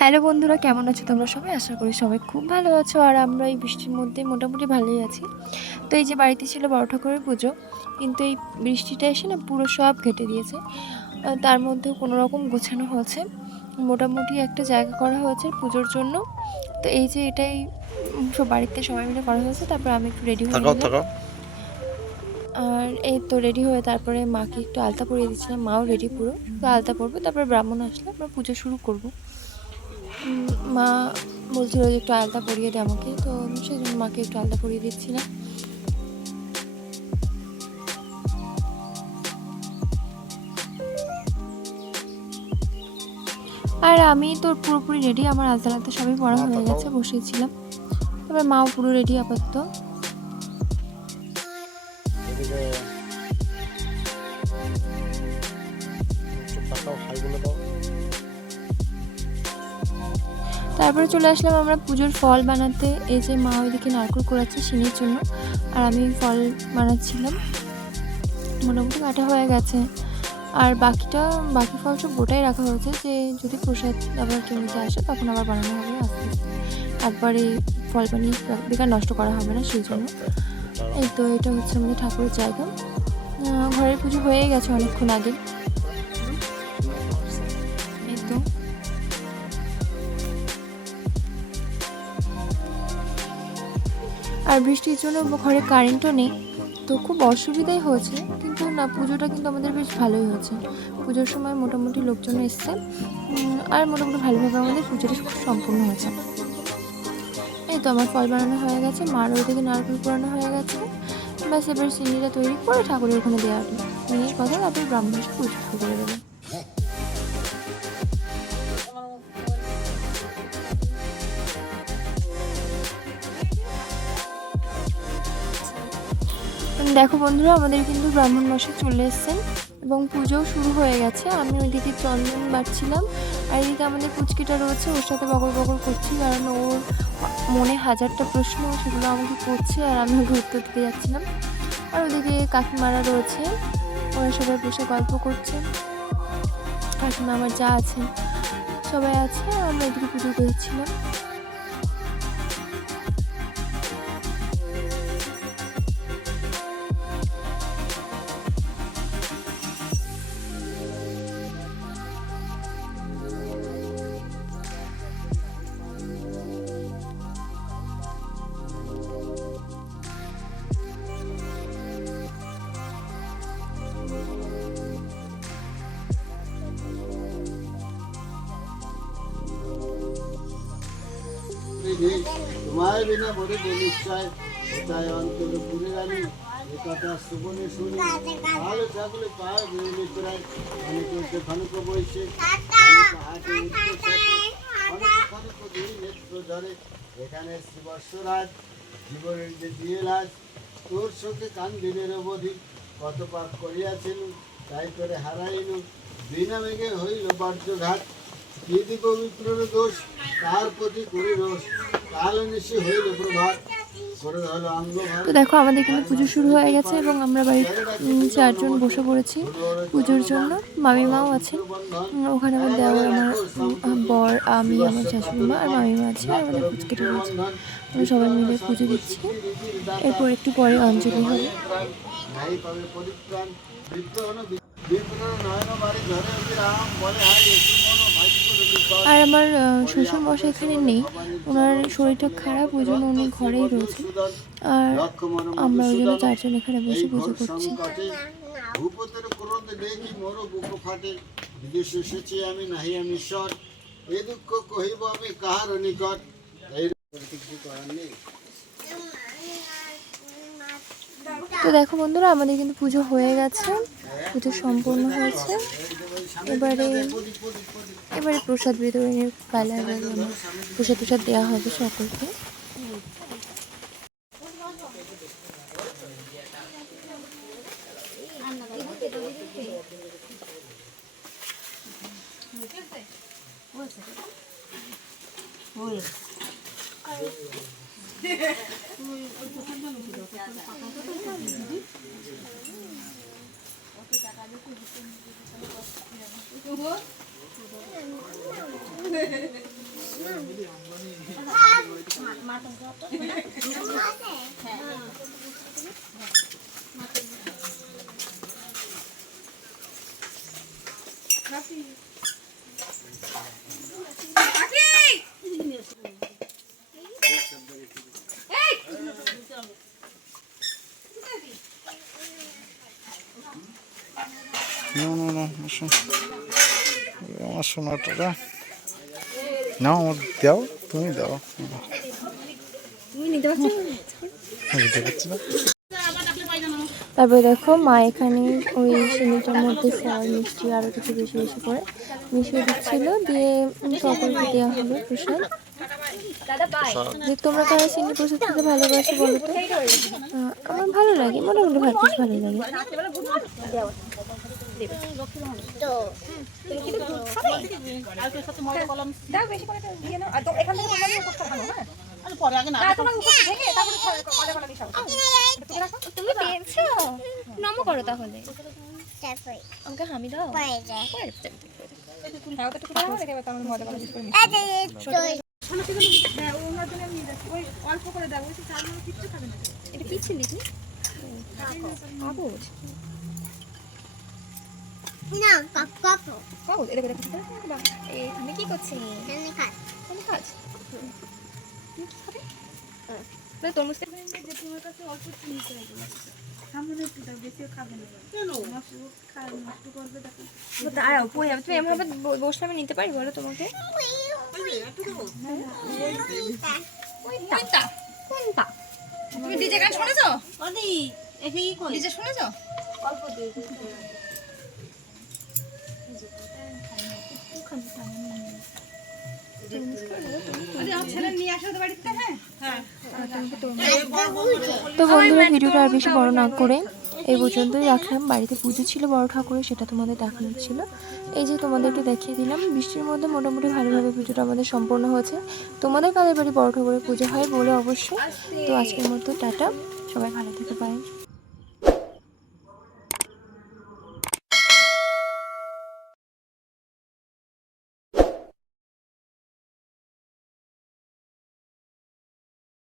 Hello বন্ধুরা, কেমন আছো তোমরা সবাই? আশা করি সবাই খুব ভালো আছো। আর আমরা এই বৃষ্টির মধ্যে মোটামুটি ভালোই আছি। তো এই যে বাড়িতে ছিল বড় ঠাকুরের পুজো, কিন্তু এই বৃষ্টিটা এসে না পুরো সব ঘেটে দিয়েছে। তার মধ্যেও কোনো রকম গোছানো হয়েছে, মোটামুটি একটা জায়গা করা হয়েছে পুজোর জন্য। তো এই যে এটাই সব বাড়িতে সবাই মিলে করা হয়েছে। তারপর আমি একটু রেডি হয়ে নিলাম। আর এই তো রেডি হয়ে তারপরে মাকে একটু আলতা পরিয়ে দিচ্ছিলাম। মাও রেডি পুরো, তো আলতা পরবো, তারপরে ব্রাহ্মণ আসলে আমরা পুজো শুরু করবো। মা বলছিল যে একটু আলতা পরিয়ে দে আমাকে, তো সেই জন্য মাকে একটু আলতা পরিয়ে দিচ্ছিলাম। আর আমি তো পুরোপুরি রেডি, আমার আলতা আলতা সবই পরা হয়ে গেছে, বসেছিলাম। তারপর মাও পুরো রেডি আপাতত। তারপরে চলে আসলাম আমরা পুজোর ফল বানাতে। এই যে মা ওইদিকে নারকেল কুড়াচ্ছে সিনির জন্য, আর আমি ফল বানাচ্ছিলাম। মোটামুটি কাটা হয়ে গেছে, আর বাকি ফল সব গোটাই রাখা হয়েছে, যে যদি প্রসাদ আবার কেউ নিতে আসে তখন আবার বানানো হবে আস্তে আস্তে। একবারে ফল বানিয়ে বেকার নষ্ট করা হবে না, সেই জন্য। এই তো এটা হচ্ছে আমাদের ঠাকুরের জায়গা। ঘরের পুজো হয়ে গেছে অনেকক্ষণ আগে। এই তো আর বৃষ্টির জন্য ঘরে কারেন্টও নেই, তো খুব অসুবিধাই হয়েছে। কিন্তু না, পুজোটা কিন্তু আমাদের বেশ ভালোই হয়েছে। পুজোর সময় মোটামুটি লোকজন এসছে, আর মোটামুটি ভালোভাবে আমাদের পুজোটা সম্পূর্ণ হয়েছে। এই তো আমার ফল বানানো হয়ে গেছে, মার ওইদিকে নারকেল পোড়ানো হয়ে গেছে। ব্যাস এবার সিন্নিটা তৈরি করে ঠাকুরের ওখানে দেওয়া নিয়ে কথা, তারপর ব্রাহ্মণ এসে পুজো শুরু করে দেবে। দেখো বন্ধুরা, আমাদের কিন্তু ব্রাহ্মণ মশাই চলে এসেছেন এবং পুজোও শুরু হয়ে গেছে। আমি ওইদিকে চন্দন বাড়ছিলাম, আর এদিকে আমাদের পুচকিটা রয়েছে, ওর সাথে বকর বকর করছি, কারণ ওর মনে হাজারটা প্রশ্ন, সেগুলো আমাকে করছে আর আমি ওকে উত্তর দিতে যাচ্ছিলাম। আর ওদিকে কাকিমারা রয়েছে, ওরা সবাই বসে গল্প করছে। কাকিমা আমার যা আছে সবাই আছে, আর আমরা এদিকে পুজো করছিলাম। তোমার বিনা বলে নিশ্চয় কোথায় অন্তর পুরে রানি একথা সুবনে শুনি ভালো থাকলে পায় বেরোলে প্রায় অনেকে খানুক বইছে হাটে অনেক খানুক দুই নেত্র ধরে এখানে শ্রীবর্ষরাজ জীবনের যে দিয়ে লাজ তোর চোখে কান দিনের অবধি কত পাপ করিয়াছিল তাই করে হারাইনু বিনা মেঘে হইল বার্যঘাত যদি পবিত্রের দোষ তার প্রতি করি রোষ কাল নিশি হইল প্রভাত করে হলো অঙ্গ। তো দেখো আমাদের কিন্তু পুজো শুরু হয়ে গেছে এবং আমরা বাড়ির 4 জন বসে পড়েছি পুজোর জন্য। মামিমাও আছেন ওখানে, আমার দেওয়ার, আমার বর, আমি, আমার শাশুড়ি মা আর মামিমা আছে, আর আমাদের পুচকিটা রয়েছে। আমরা সবাই মিলে পুজো দিচ্ছি। এরপর একটু পরে অঞ্জলি হবে। আর আমার শ্বশুর মশাই এখানে নেই, ওনার শরীরটা খারাপ, ওই জন্য উনি ঘরেই রয়েছে। আর আমরা ওই জন্য 4 জন এখানে বসে পুজো করছি। বিদেশে এসেছি আমি নাহি আমি ঈশ্বর এ দুঃখ কহিব আমি কাহার নিকট এই কিছু করার নেই। তো দেখো বন্ধুরা, আমাদের কিন্তু পুজো হয়ে গেছে, পুজো সম্পূর্ণ হয়েছে। এবারে প্রসাদ বিতরণের পালা, এবারে আমার প্রসাদ দেওয়া হবে সকলকে। No, no, no, আসো। আমার সোনাটা না, আমার দাও, তুমি দাও। তুমি নিতে পারছো? বুঝতে পারছি না। তারপরে দেখো মা এখানে ওই সিঁড়িটার মধ্যে ফল মিষ্টি আরও কিছু বেশি বেশি করে মিশিয়ে দিচ্ছিলো, দিয়ে সকলকে দেওয়া হবে প্রসাদ। যে তোমরা কারা সিন্নি প্রসাদ খেতে ভালোবাসো বলো তো? আমার ভালো লাগে, মোটামুটি বেশ ভালো লাগে। তুমি পেয়েছো? নম করো তাহলে। আমাকে হামি দাও। এটা কি ছিল? কাগজ। তুমি কি করছি? তরমুজ তুমি এমভাবে বসলে আমি নিতে পারি বলো তোমাকে? তুমি ডিজে গান শুনেছো? ডিজে শুনেছো? তো বন্ধুরা, ভিডিওটা আর বেশি বড় না করে এই পর্যন্তই রাখলাম। বাড়িতে পুজো ছিল বড় ঠাকুরের, সেটা তোমাদের দেখানো ছিল। এই যে তোমাদেরকে দেখিয়ে দিলাম। বৃষ্টির মধ্যে মোটামুটি ভালোভাবে পুজোটা আমাদের সম্পন্ন হয়েছে। তোমাদের কাদের বাড়ি বড় ঠাকুরের পুজো হয় বলে অবশ্যই। তো আজকের মতো টাটা, সবাই ভালো থেকে পারেন।